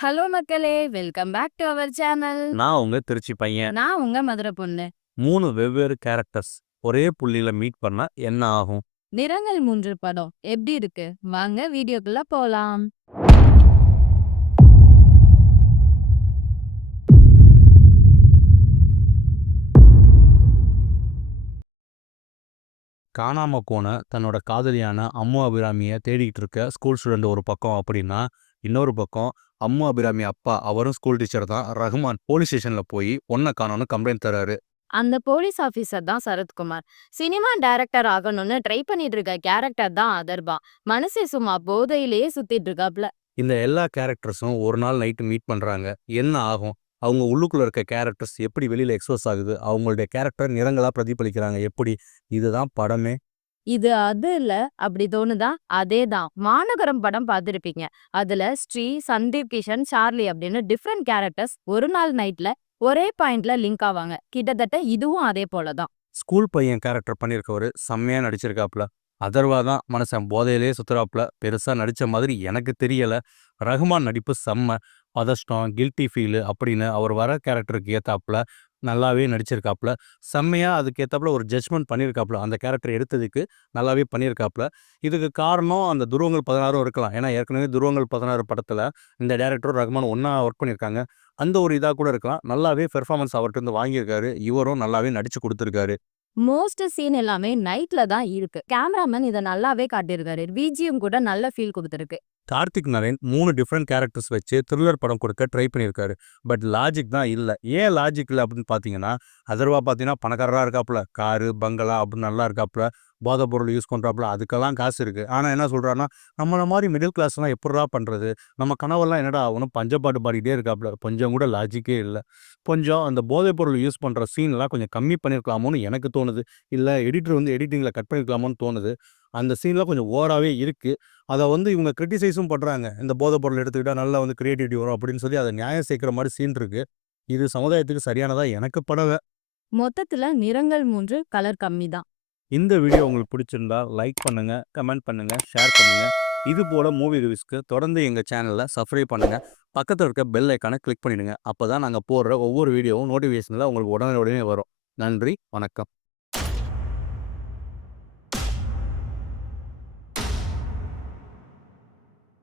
Hello மக்களே! Welcome back to our channel. நான் உங்க திருச்சி பையன். நான் உங்க மதுரை பொண்ணு. 3 வெவ்வேறு கேரக்டர்ஸ் ஒரே புள்ளியில மீட் பண்ணா என்ன ஆகும்? நிறங்கள் 3 படம் எப்படி இருக்கு? வாங்க வீடியோக்குள்ள போலாம். காணாம போன தன்னோட காதலியான அம்மு அபிராமிய தேடிக்கிட்டு இருக்க ஸ்கூல் ஸ்டூடண்ட் ஒரு பக்கம் அப்படின்னா, இன்னொரு பக்கம் அம்மு அபிராமி அப்பா அவரும் ஸ்கூல் டீச்சர் தான். ரகுமான் போலீஸ் ஸ்டேஷன்ல போய் பொண்ண காணோம்னு கம்ப்ளைண்ட் தராரு. அந்த போலீஸ் ஆஃபீசர் தான் சரத்குமார். சினிமா டைரக்டர் ஆகணும்னு ட்ரை பண்ணிட்டு இருக்க கேரக்டர் தான் அதர்வா. மனசே சும்மா போதையிலேயே சுத்திட்டு இருக்காப்ல. இந்த எல்லா கேரக்டர்ஸும் ஒரு நாள் நைட்டு மீட் பண்றாங்க. என்ன ஆகும்? அவங்க உள்ளுக்குள்ள இருக்க கேரக்டர்ஸ் எப்படி வெளியில எக்ஸ்போஸ் ஆகுது? அவங்களுடைய கேரக்டர் நிறங்களா பிரதிபலிக்கிறாங்க எப்படி? இதுதான் படமே. இது அது இல்ல அப்படி தோணுதா? அதேதான். மாநகரம் படம் பார்த்திருப்பீங்க. அதுல ஸ்ரீ, சந்தீப் கிஷன், சார்லி அப்படின்னு டிஃபரெண்ட் கேரக்டர்ஸ் ஒரு நாள் நைட்ல ஒரே பாயிண்ட்ல லிங்க் ஆவாங்க. கிட்டத்தட்ட இதுவும் அதே போல தான். ஸ்கூல் பையன் கேரக்டர் பண்ணியிருக்கவரு செம்மையா நடிச்சிருக்காப்புல. அதர்வா தான் மனுஷன் போதையிலேயே சுத்துறாப்புல. பெருசா நடிச்ச மாதிரி எனக்கு தெரியல. ரகுமான் நடிப்பு செம்ம. பதஷ்டம், கில்ட்டி ஃபீலு அப்படின்னு அவர் வர கேரக்டருக்கு ஏத்தாப்புல நல்லாவே நடிச்சிருக்காப்புல. செம்மையா அதுக்கு ஏத்தாப்புல ஒரு ஜட்ஜ்மெண்ட் பண்ணியிருக்காப்புல. அந்த கேரக்டர் எடுத்ததுக்கு நல்லாவே பண்ணியிருக்காப்புல. இதுக்கு காரணம் அந்த துருவங்கள் 16ம் இருக்கலாம். ஏன்னா ஏற்கனவே துருவங்கள் 16 படத்துல இந்த டைரக்டரும் ரகுமானும் ஒண்ணா ஒர்க் பண்ணியிருக்காங்க. அந்த ஒரு இதா கூட இருக்கலாம். நல்லாவே பெர்ஃபார்மன்ஸ் அவர்ட்டருந்து வாங்கியிருக்காரு. இவரும் நல்லாவே நடிச்சு குடுத்துருக்காரு. மோஸ்ட் சீன் எல்லாமே நைட்ல தான் இருக்கு. கேமராமேன் இத நல்லாவே காட்டியிருக்காரு. பிஜிஎம் கூட நல்ல ஃபீல் குடுத்திருக்கு. கார்த்திக் நரேன் 3 டிஃபரெண்ட் கேரக்டர்ஸ் வச்சு த்ரில்லர் படம் கொடுக்க ட்ரை பண்ணியிருக்காரு. பட் லாஜிக் தான் இல்ல. ஏன் லாஜிக் இல்ல அப்படின்னு பார்த்தீங்கன்னா, அதர்வா பார்த்தீங்கன்னா பணக்காரரா இருக்காப்புல. காரு, பங்களா அப்படின்னு நல்லா இருக்காப்புல. போதைப் பொருள் யூஸ் பண்றாப்புல. அதுக்கெல்லாம் காசு இருக்கு. ஆனா என்ன சொல்றாருன்னா, நம்மள மாரி மிடில் கிளாஸ்லாம் எப்புட்றா பண்றது? நம்ம கனவெல்லாம் என்னடா ஆகணும்? பஞ்சப்பாட்டு பாடிட்டே இருக்காப்புல. கொஞ்சம் கூட லாஜிக்கே இல்ல. கொஞ்சம் அந்த போதைப் பொருள் யூஸ் பண்ற சீன்லாம் கொஞ்சம் கம்மி பண்ணியிருக்கலாமோன்னு எனக்கு தோணுது. இல்ல எடிட்டர் வந்து எடிட்டிங்ல கட் பண்ணியிருக்கலாமோன்னு தோணுது. அந்த சீன்லாம் கொஞ்சம் ஓவராவே இருக்கு. அத வந்து இவங்க கிரிட்டிசைஸும் பண்றாங்க. இந்த போதைப் பொருள் எடுத்துக்கிட்டா நல்லா வந்து கிரியேட்டிவிட்டி வரும் அப்படின்னு சொல்லி அத நியாயம் சேர்க்கிற மாரி சீன் இருக்கு. இது சமுதாயத்துக்கு சரியானதா எனக்கு படல. மொத்தத்துல நிறங்கள் 3 கலர் கம்மி தான். இந்த வீடியோ உங்களுக்கு பிடிச்சிருந்தா லைக் பண்ணுங்க, கமெண்ட் பண்ணுங்க, ஷேர் பண்ணுங்க. இது போல மூவி ரிவ்யூஸ்க்கு தொடர்ந்து எங்க சேனல சப்ஸ்கிரைப் பண்ணுங்க. பக்கத்துல இருக்க பெல் ஐகான கிளிக் பண்ணிடுங்க. அப்பதான் நாங்க போடுற ஒவ்வொரு வீடியோவும் நோட்டிஃபிகேஷன்ல உங்களுக்கு உடனே உடனே வரும். நன்றி, வணக்கம்.